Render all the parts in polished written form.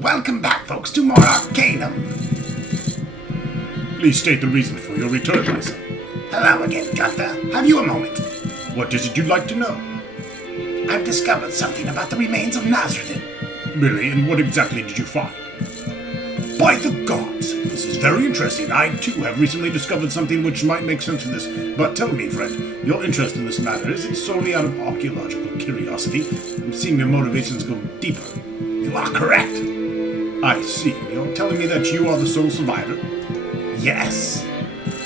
Welcome back, folks, to more Arcanum. Please state the reason for your return, my son. Hello again, Gunther. Have you a moment? What is it you'd like to know? I've discovered something about the remains of Nazareth. Really, and what exactly did you find? By the gods, this is very interesting. I, too, have recently discovered something which might make sense of this. But tell me, friend, your interest in this matter, is it solely out of archaeological curiosity? I'm seeing your motivations go deeper. You are correct. I see. You're telling me that you are the sole survivor? Yes.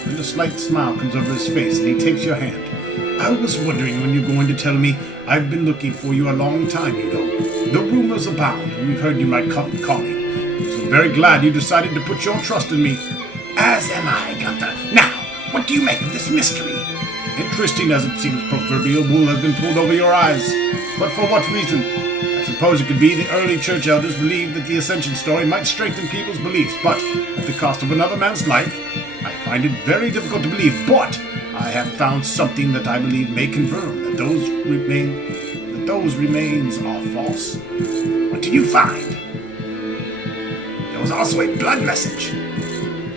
And a slight smile comes over his face, and he takes your hand. I was wondering when you're going to tell me. I've been looking for you a long time, you know. The rumors abound, and we've heard you might come calling. So I'm very glad you decided to put your trust in me. As am I, Gunther. Now, what do you make of this mystery? Interesting as it seems, proverbial wool has been pulled over your eyes. But for what reason? I suppose it could be the early church elders believed that the Ascension story might strengthen people's beliefs, but at the cost of another man's life, I find it very difficult to believe. But I have found something that I believe may confirm that those remains are false. What did you find? There was also a blood message.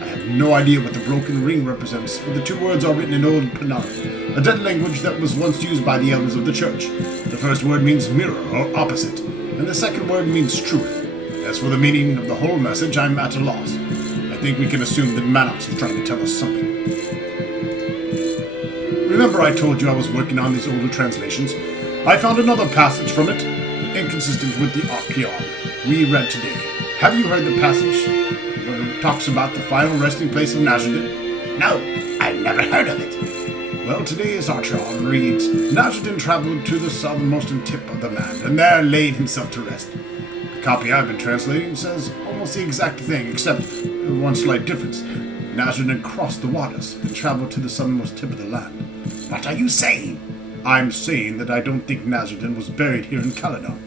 I have no idea what the broken ring represents, but the two words are written in Old Mannox, a dead language that was once used by the elders of the church. The first word means mirror or opposite, and the second word means truth. As for the meaning of the whole message, I'm at a loss. I think we can assume that Manox is trying to tell us something. Remember I told you I was working on these older translations? I found another passage from it, inconsistent with the Arcanum we read today. Have you heard the passage where it talks about the final resting place of Nazareth? No, I've never heard of it. Well, today's Arcanum reads, Nazareth traveled to the southernmost tip of the land, and there laid himself to rest. The copy I've been translating says almost the exact thing, except one slight difference. Nazareth crossed the waters and traveled to the southernmost tip of the land. What are you saying? I'm saying that I don't think Nazareth was buried here in Caledon.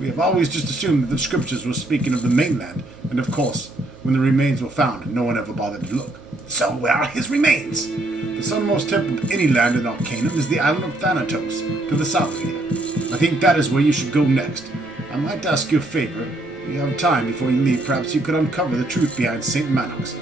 We have always just assumed that the scriptures were speaking of the mainland, and of course, when the remains were found, no one ever bothered to look. So where are his remains? The southernmost tip of any land in Arcanum is the island of Thanatos, to the south of here. I think that is where you should go next. I might ask you a favor. If you have time before you leave, perhaps you could uncover the truth behind St. Manox.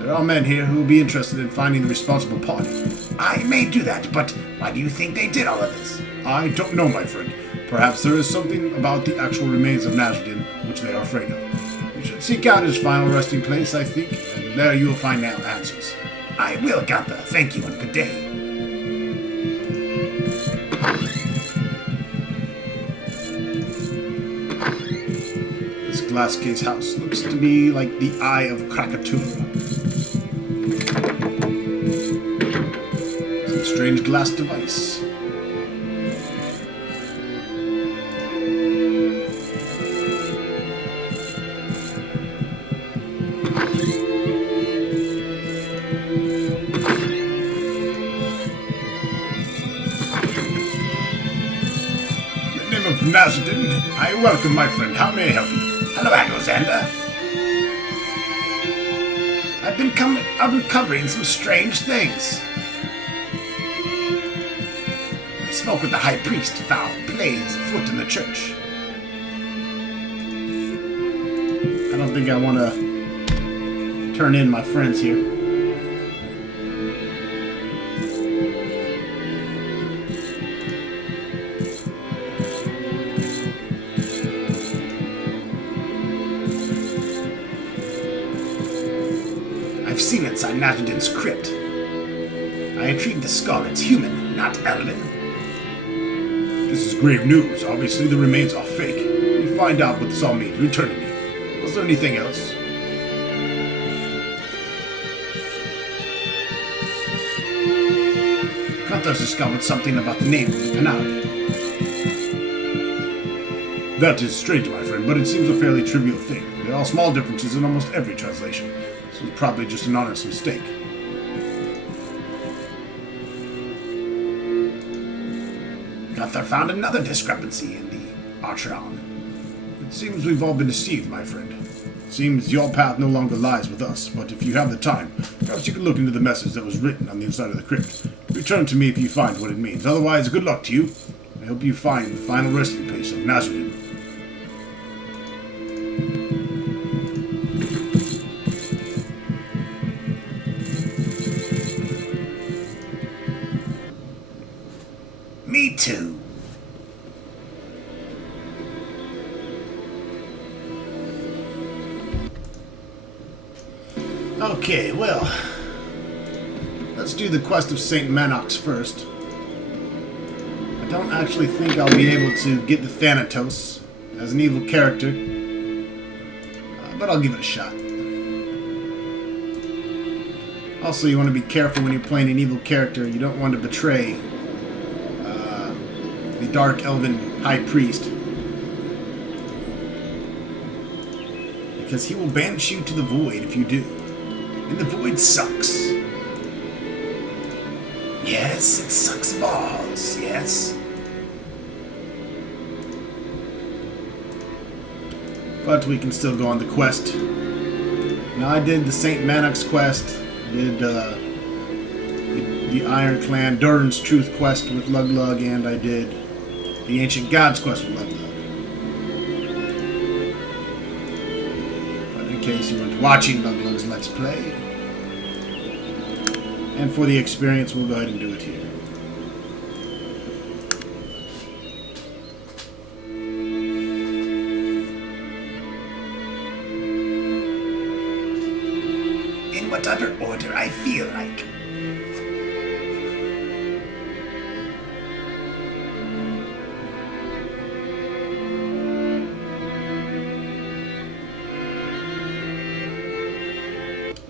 There are men here who will be interested in finding the responsible party. I may do that, but why do you think they did all of this? I don't know, my friend. Perhaps there is something about the actual remains of Nazareth which they are afraid of. You should seek out his final resting place, I think, and there you will find out answers. I will, Gunther. Thank you and good day. This glass case house looks to be like the Eye of Krakatoa. Some strange glass device. Nazareth, I welcome my friend. How may I help you? Hello, Alexander. I've been uncovering some strange things. I spoke with the high priest, foul plays afoot in the church. I don't think I want to turn in my friends here. I've seen inside Nazareth's crypt. I retrieved the skull. It's human, not Elven. This is grave news. Obviously, the remains are fake. When you find out what this all means, return to me. Was there anything else? Gunther's discovered something about the name of the Panari. That is strange, my friend, but it seems a fairly trivial thing. There are small differences in almost every translation. This was probably just an honest mistake. Gunther found another discrepancy in the Arcanum. It seems we've all been deceived, my friend. It seems your path no longer lies with us, but if you have the time, perhaps you could look into the message that was written on the inside of the crypt. Return to me if you find what it means. Otherwise, good luck to you. I hope you find the final resting place of Nazareth. Okay, well, let's do the quest of Saint Manox first. I don't actually think I'll be able to get the Thanatos as an evil character, but I'll give it a shot. Also, you want to be careful when you're playing an evil character. You don't want to betray the Dark Elven High Priest, because he will banish you to the Void if you do. And the Void sucks. Yes, it sucks balls, yes. But we can still go on the quest. Now, I did the Saint Manox quest, did the Iron Clan Durin's Truth quest with Lug Lug, and I did the Ancient Gods quest with Lug Lug. But in case you weren't watching Lug Lug's Let's Play, and for the experience, we'll go ahead and do it here. In whatever order I feel like.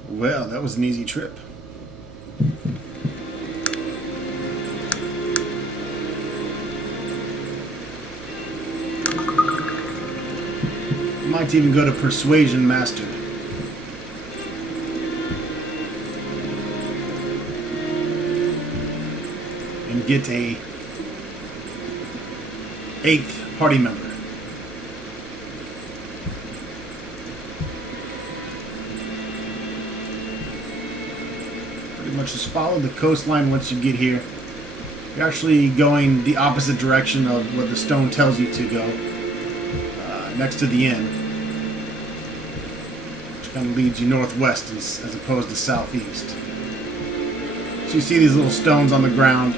Well, that was an easy trip. Might even go to Persuasion Master. And get a 8th party member. Pretty much just follow the coastline once you get here. You're actually going the opposite direction of what the stone tells you to go. Next to the inn, which kind of leads you northwest as opposed to southeast. So you see these little stones on the ground,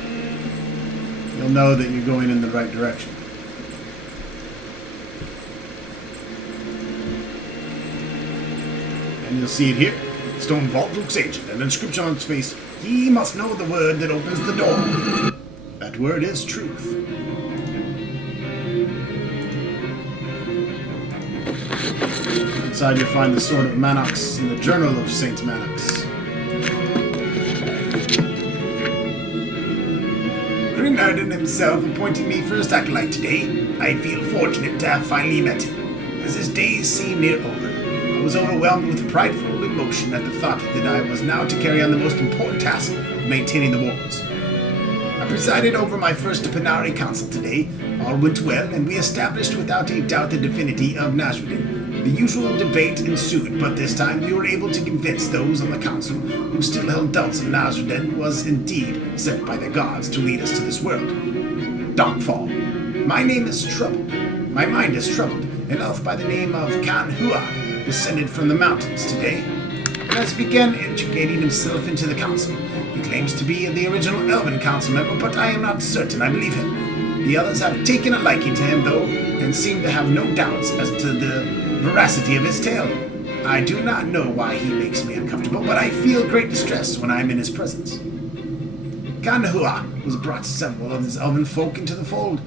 you'll know that you're going in the right direction. And you'll see it here. Stone vault looks ancient, an inscription on its face. Ye must know the word that opens the door. That word is truth. Inside you'll find the Sword of Manox and the Journal of Saint Manox. Grimnarden himself appointed me first acolyte today. I feel fortunate to have finally met him, as his days seem near over. I was overwhelmed with prideful emotion at the thought that I was now to carry on the most important task of maintaining the walls. I presided over my first Panari Council today. All went well, and we established without a doubt the divinity of Nasruddin. The usual debate ensued, but this time we were able to convince those on the council who still held doubts of Nasruddin was indeed sent by the gods to lead us to this world. Darkfall. My name is troubled. My mind is troubled. An elf by the name of Kan Hua descended from the mountains today and has begun integrating himself into the council. He claims to be the original Elven council member, but I am not certain I believe him. The others have taken a liking to him, though, and seem to have no doubts as to the veracity of his tale. I do not know why he makes me uncomfortable, but I feel great distress when I am in his presence. Kanhua has brought several of his elven folk into the fold.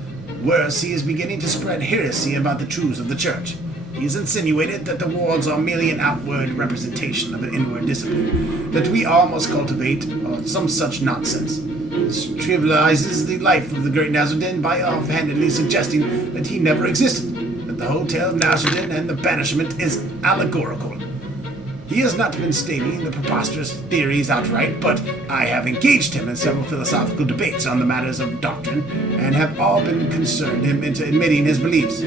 Worse, he is beginning to spread heresy about the truths of the church. He has insinuated that the wards are merely an outward representation of an inward discipline, that we all must cultivate, or some such nonsense. This trivializes the life of the great Nasruddin by offhandedly suggesting that he never existed, that the whole tale of Nasruddin and the banishment is allegorical. He has not been stating the preposterous theories outright, but I have engaged him in several philosophical debates on the matters of doctrine, and have all been concerned him into admitting his beliefs.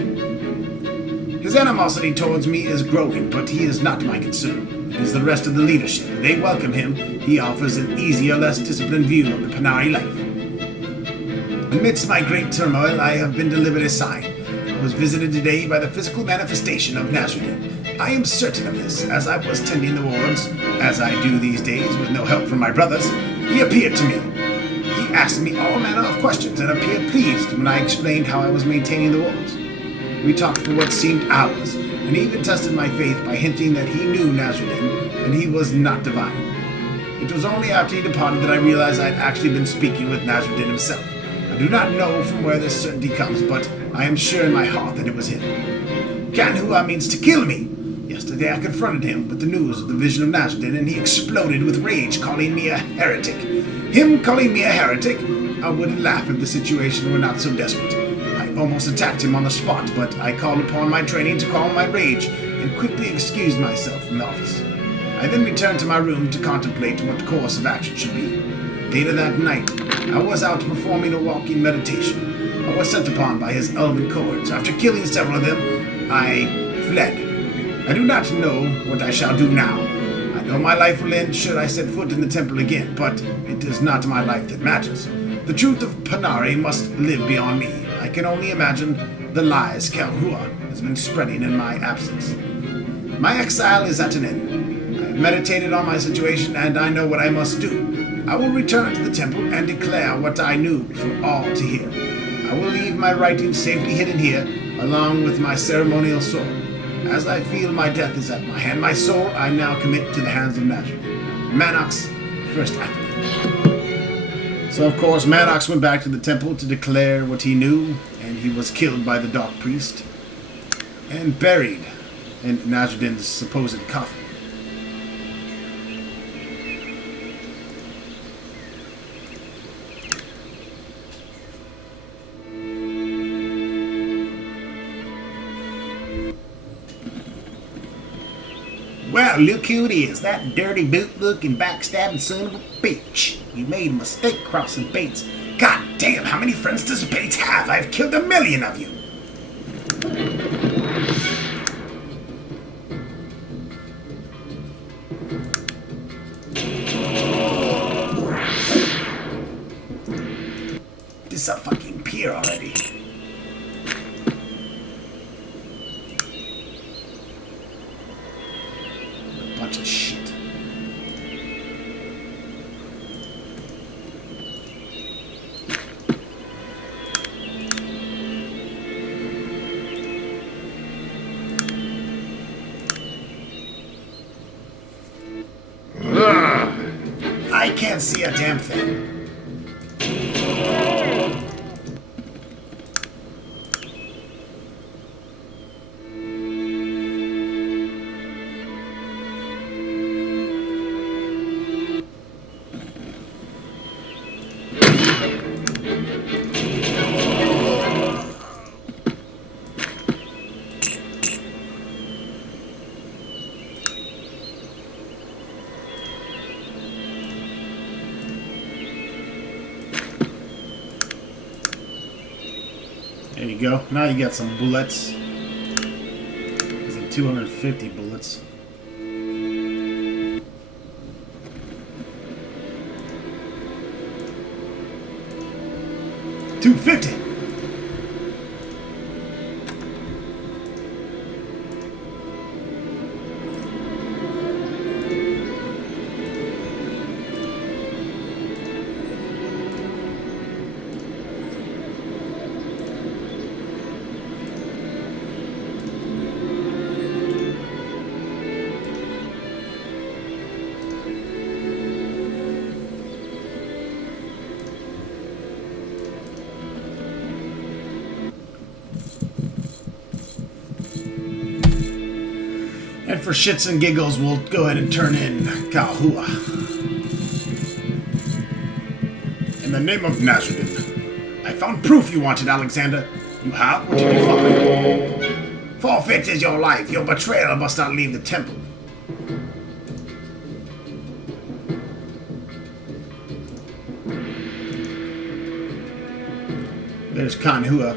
His animosity towards me is growing, but he is not my concern. It is the rest of the leadership. They welcome him. He offers an easier, less disciplined view of the Panari life. Amidst my great turmoil, I have been delivered a sign. I was visited today by the physical manifestation of Nasruddin. I am certain of this, as I was tending the wards, as I do these days with no help from my brothers. He appeared to me. He asked me all manner of questions and appeared pleased when I explained how I was maintaining the wards. We talked for what seemed hours, and and even tested my faith by hinting that he knew Nazarudin and he was not divine. It was only after he departed that I realized I had actually been speaking with Nazarudin himself. I do not know from where this certainty comes, but I am sure in my heart that it was him. Kanhua means to kill me. Yesterday I confronted him with the news of the vision of Nazarudin, and he exploded with rage, calling me a heretic. Him calling me a heretic? I would laugh if the situation were not so desperate. I almost attacked him on the spot, but I called upon my training to calm my rage and quickly excused myself from the office. I then returned to my room to contemplate what course of action should be. Later that night, I was out performing a walking meditation. I was sent upon by his elven cohorts. After killing several of them, I fled. I do not know what I shall do now. I know my life will end should I set foot in the temple again, but it is not my life that matters. The truth of Panari must live beyond me. I can only imagine the lies Kalhua has been spreading in my absence. My exile is at an end. I have meditated on my situation, and I know what I must do. I will return to the temple and declare what I knew for all to hear. I will leave my writings safely hidden here, along with my ceremonial sword. As I feel my death is at my hand, my soul I now commit to the hands of Nazarudin. Manox, first applicant. So of course Manox went back to the temple to declare what he knew, and he was killed by the Dark Priest and buried in Nazarudin's supposed coffin. Well, look who it is, that dirty boot-looking backstabbing son of a bitch. You made a mistake crossing Bates. God damn, how many friends does Bates have? I've killed 1,000,000 of you. This a fucking pier already. Bunch of shit. I can't see a damn thing. There you go. Now you got some bullets. Is it 250 bullets? $250. And for shits and giggles, we'll go ahead and turn in Kalhua. In the name of Nazarudin, I found proof you wanted, Alexander. You have? What did you find? Forfeit is your life. Your betrayal must not leave the temple. There's Kanhua.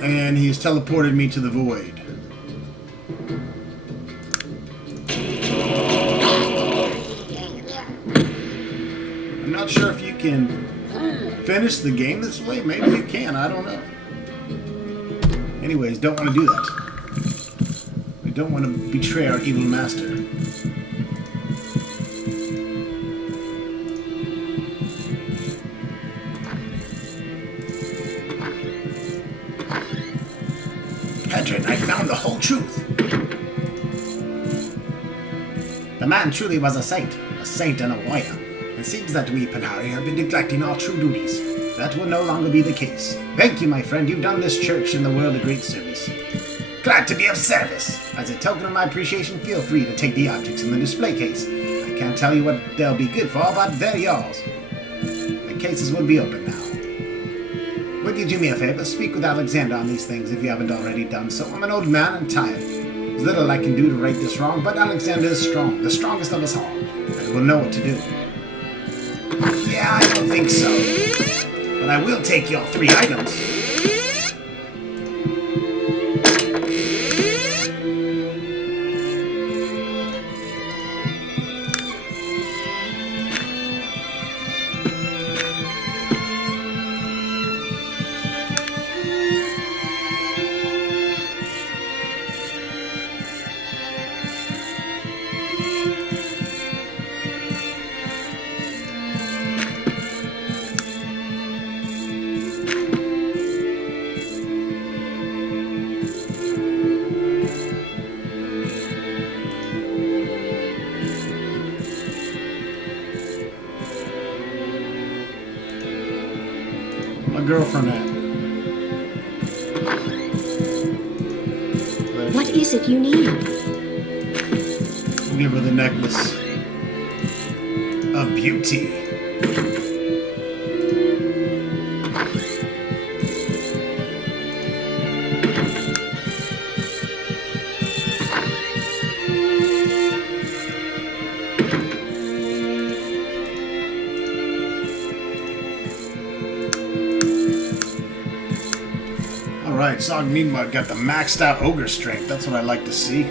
And he's teleported me to the void. I'm not sure if you can finish the game this way. Maybe you can, I don't know. Anyways, don't want to do that. don't want to betray our evil master. Hedrin, I found the whole truth. The man truly was a saint and a warrior. It seems that we, Panari, have been neglecting our true duties. That will no longer be the case. Thank you, my friend. You've done this church and the world a great service. Glad to be of service. As a token of my appreciation, feel free to take the objects in the display case. I can't tell you what they'll be good for, but they're yours. The cases will be open now. Would you do me a favor? Speak with Alexander on these things if you haven't already done so. I'm an old man and tired. There's little I can do to right this wrong, but Alexander is strong, the strongest of us all, and will know what to do. Yeah, I don't think so. But I will take your 3 items. My girlfriend at? What is it you need? I'll give her the necklace of beauty. Alright, Sogmeanmud got the maxed out ogre strength. That's what I like to see.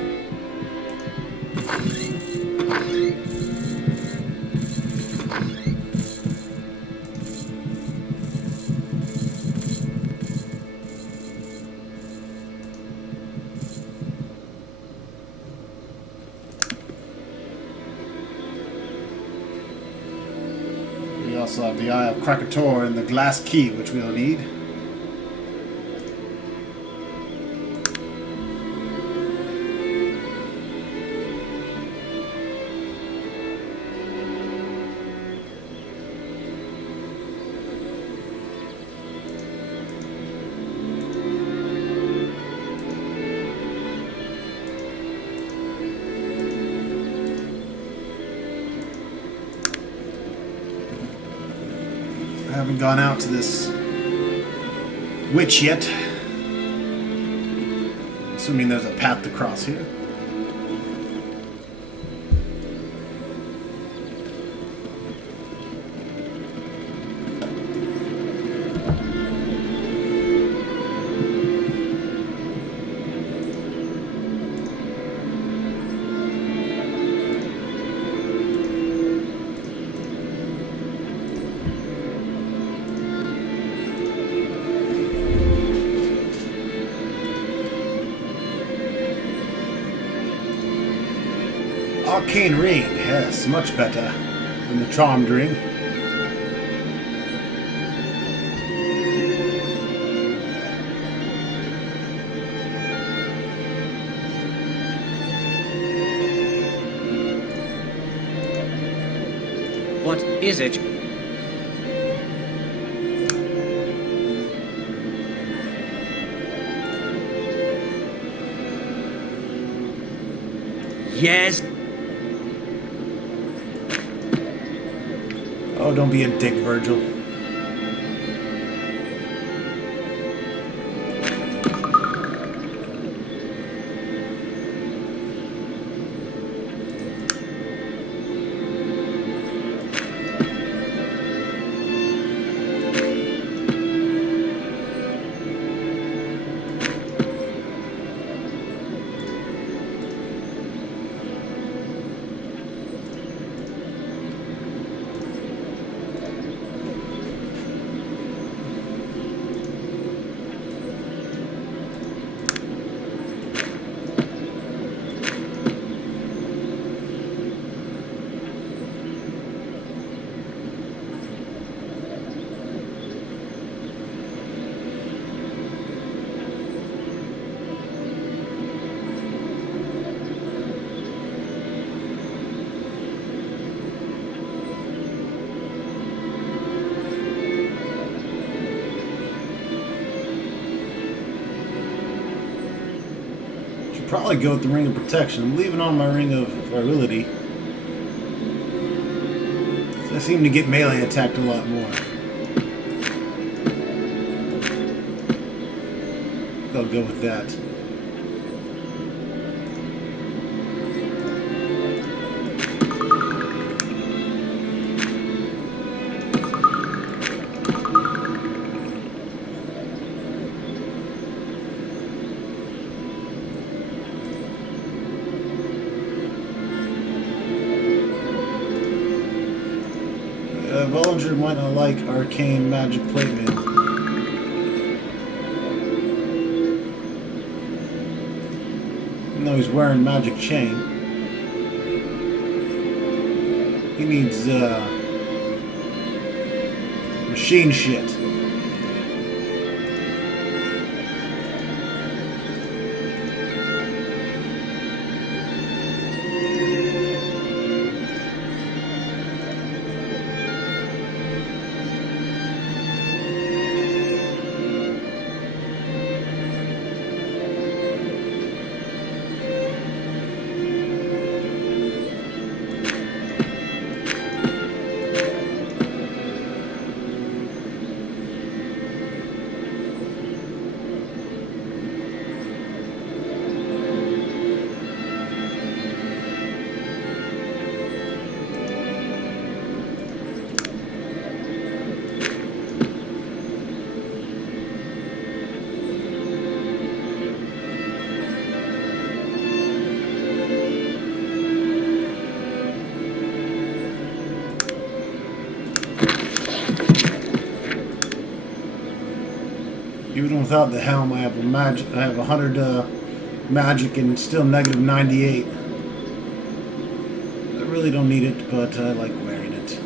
We also have the Eye of Krakatoa and the glass key, which we'll need. I haven't gone out to this witch yet. Assuming there's a path to cross here. Arcane ring, yes, much better than the charmed ring. What is it? Yes. Oh, don't be a dick, Virgil. probably go with the Ring of Protection. I'm leaving on my Ring of Virility. I seem to get melee attacked a lot more. I'll go with that. Bollinger might not like Arcane Magic Plate Mail. Even though he's wearing Magic Chain. He needs, machine shit. Even without the helm, I have I have 100 magic and still negative 98. I really don't need it, but I like wearing it.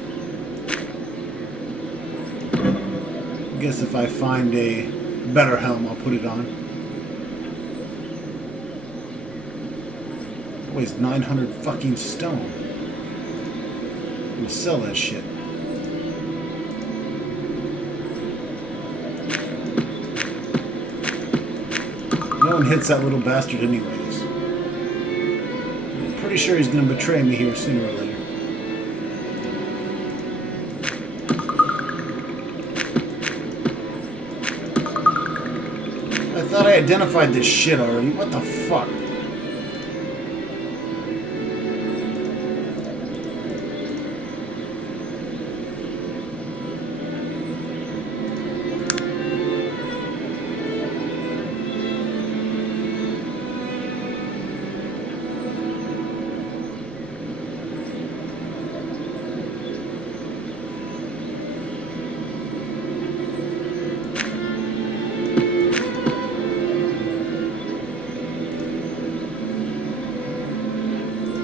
I guess if I find a better helm, I'll put it on. It weighs 900 fucking stone. I'm gonna sell that shit. No one hits that little bastard anyways. I'm pretty sure he's going to betray me here sooner or later. I thought I identified this shit already. What the fuck?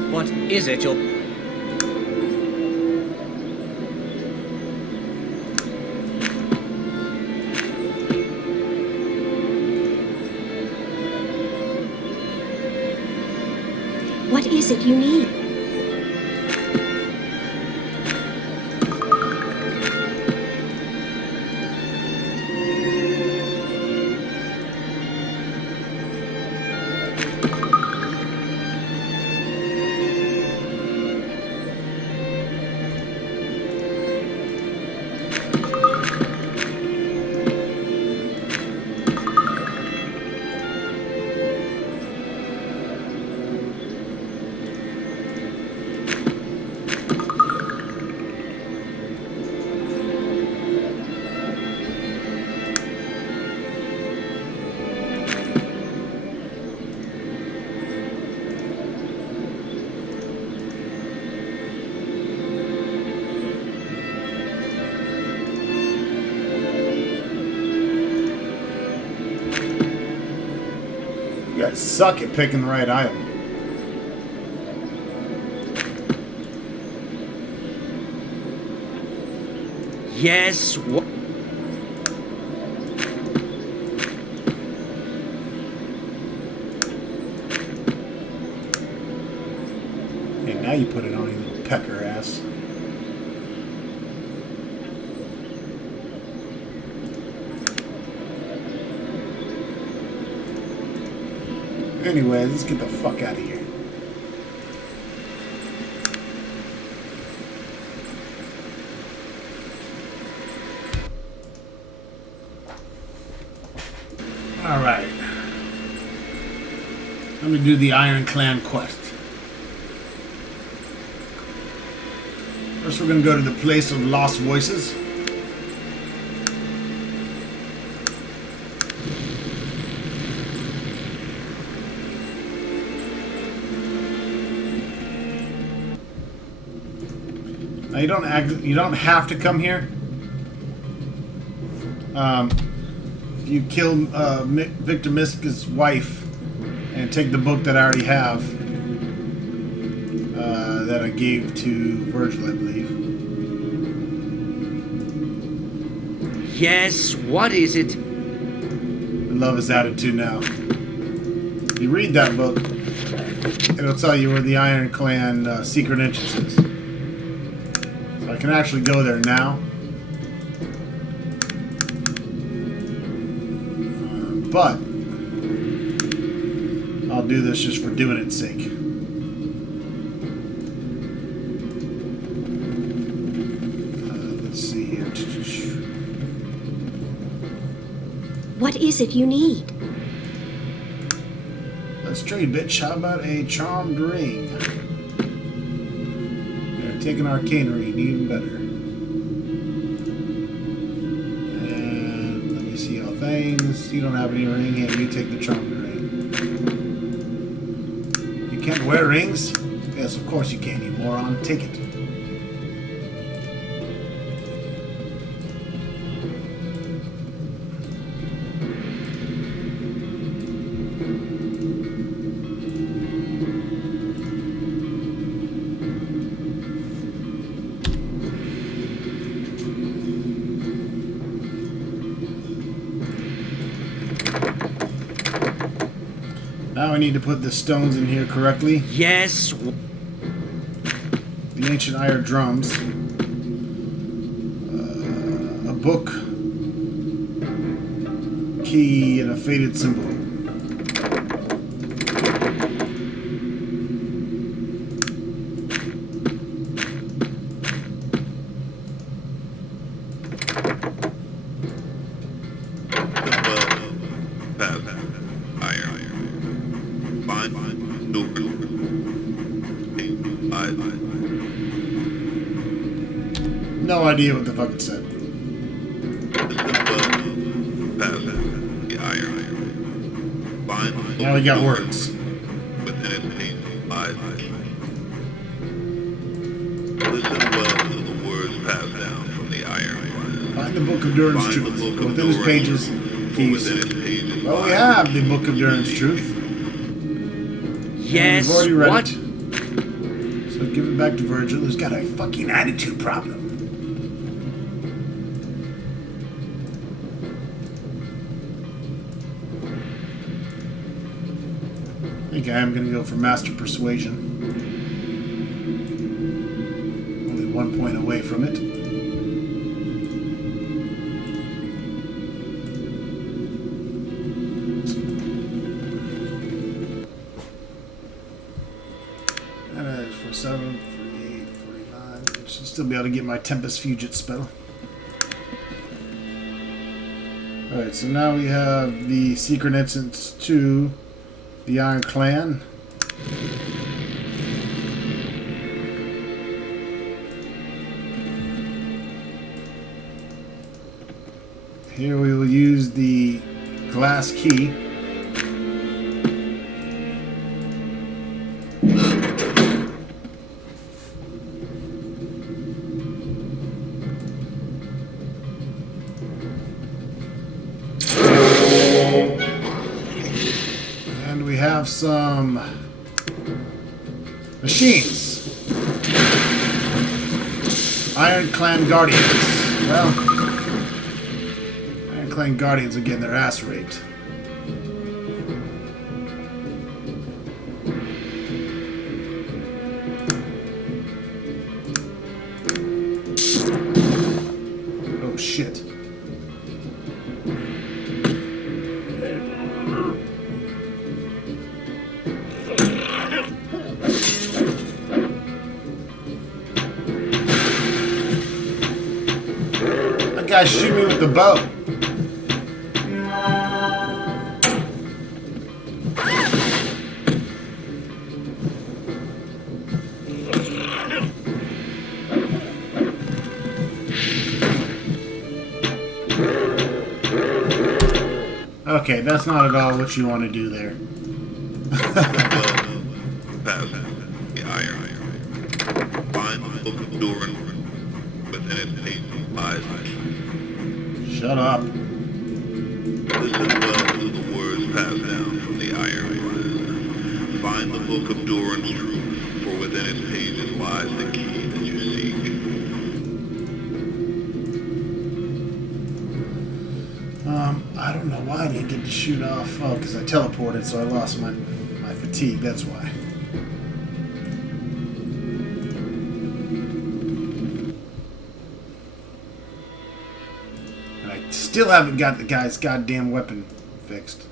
What is it you're... What is it you need? You guys suck at picking the right item. Yes, what... Hey, now you put it on, you little pecker ass. Anyways, let's get the fuck out of here. Alright. Let me do the Iron Clan quest. First we're going to go to the place of lost voices. Now you don't have to come here. If you kill Victor Miska's wife and take the book that I already have, that I gave to Virgil, I believe. Yes, what is it? I love his attitude now. If you read that book, it'll tell you where the Iron Clan secret entrance is. So I can actually go there now. But I'll do this just for doing its sake. Let's see here. What is it you need? Let's trade, bitch. How about a charmed ring? Yeah, take an arcane ring, even better. And let me see all things. You don't have any ring, and you take the charmed ring. You can't wear rings? Yes, of course you can, you moron. Take it. Now I need to put the stones in here correctly. Yes. The ancient iron drums. A book. Key and a faded symbol. No idea what the fuck it said. Now we got words. Listen well to the words passed down from the Iron. Find the Book of Durin's Truth. Within its pages, keys. Well, we have the Book of Durin's Truth. Yes, we've already read what? it. So give it back to Virgil, who's got a fucking attitude problem. I think I am going to go for Master Persuasion. Only 1 point away from it. And 47, 48, 49. Should still be able to get my Tempest Fugit spell. Alright, so now we have the secret entrance to the Iron Clan. Here we will use the glass key. And we have some machines. Iron Clan Guardians. Well, Iron Clan Guardians are getting their ass raped. Oh shit. guy shoot me with the bow? Okay, that's not at all what you want to do there. Pass the iron. Find the book of Durin within its pages lies. Shut up. Listen well to the words passed down from the Iron Clan. Find the book of Durin's truth, for within its pages lies the key that you seek. I don't know why I didn't get to shoot off. Oh, because I teleported, so I lost my fatigue, that's why. And I still haven't got the guy's goddamn weapon fixed.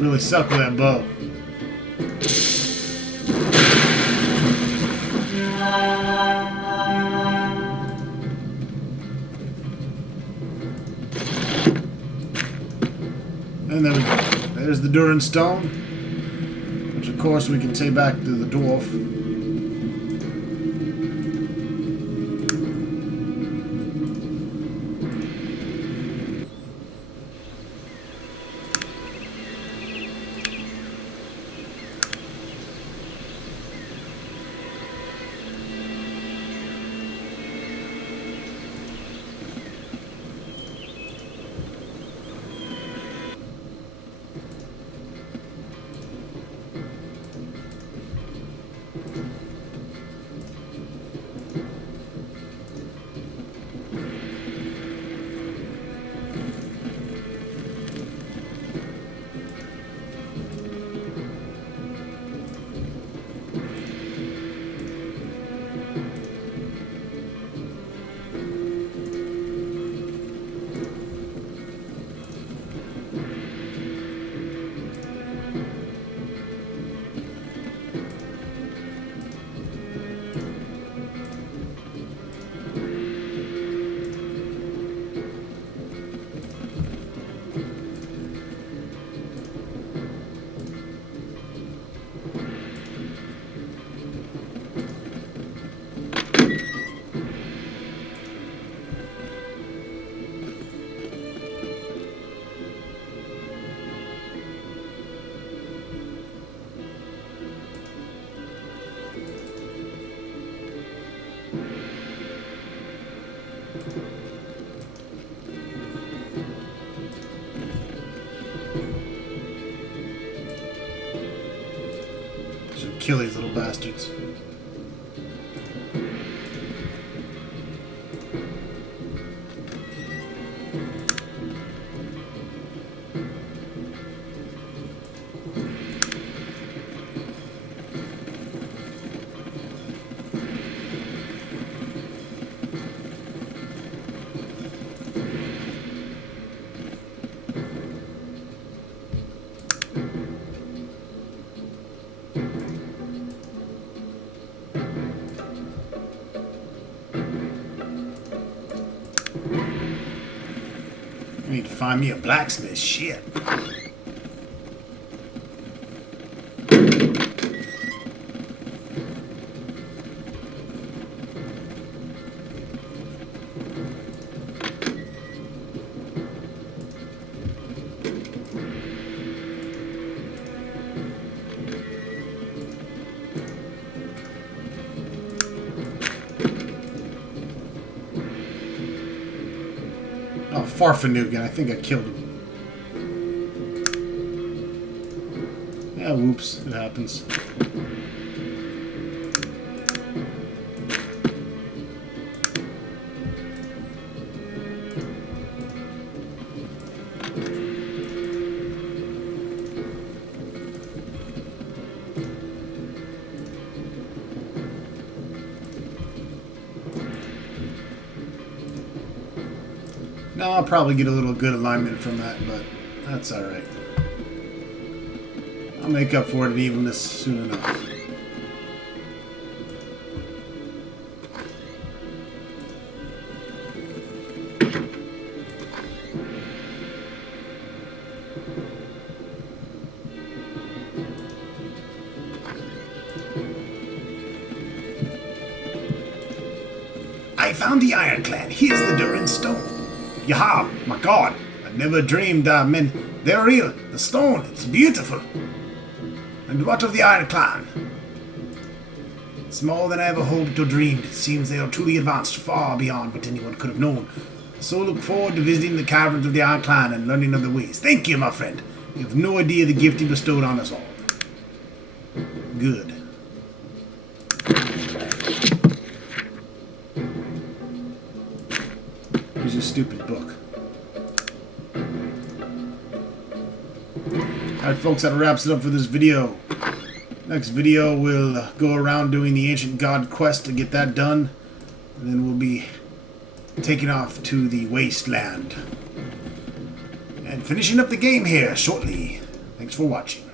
Really suck with that bow. And there we go. There's the Durin Stone, which of course we can take back to the dwarf. Should kill these little bastards. find me a blacksmith. Shit. Oh, Farfanugan. I think I killed him. Yeah, whoops. It happens. No, I'll probably get a little good alignment from that, but that's alright. I'll make up for it in evenness soon enough. I found the Iron Clan. Here's the Durin Stone. You have? My God, I never dreamed they're real. The stone, it's beautiful. And what of the Iron Clan? It's more than I ever hoped or dreamed. It seems they are truly advanced, far beyond what anyone could have known. So look forward to visiting the caverns of the Iron Clan and learning of their ways. Thank you, my friend. You have no idea the gift he bestowed on us all. Good. Here's your stupid book. Alright folks, that wraps it up for this video. Next video we'll go around doing the Ancient God quest to get that done. And then we'll be taking off to the Wasteland. And finishing up the game here shortly. Thanks for watching.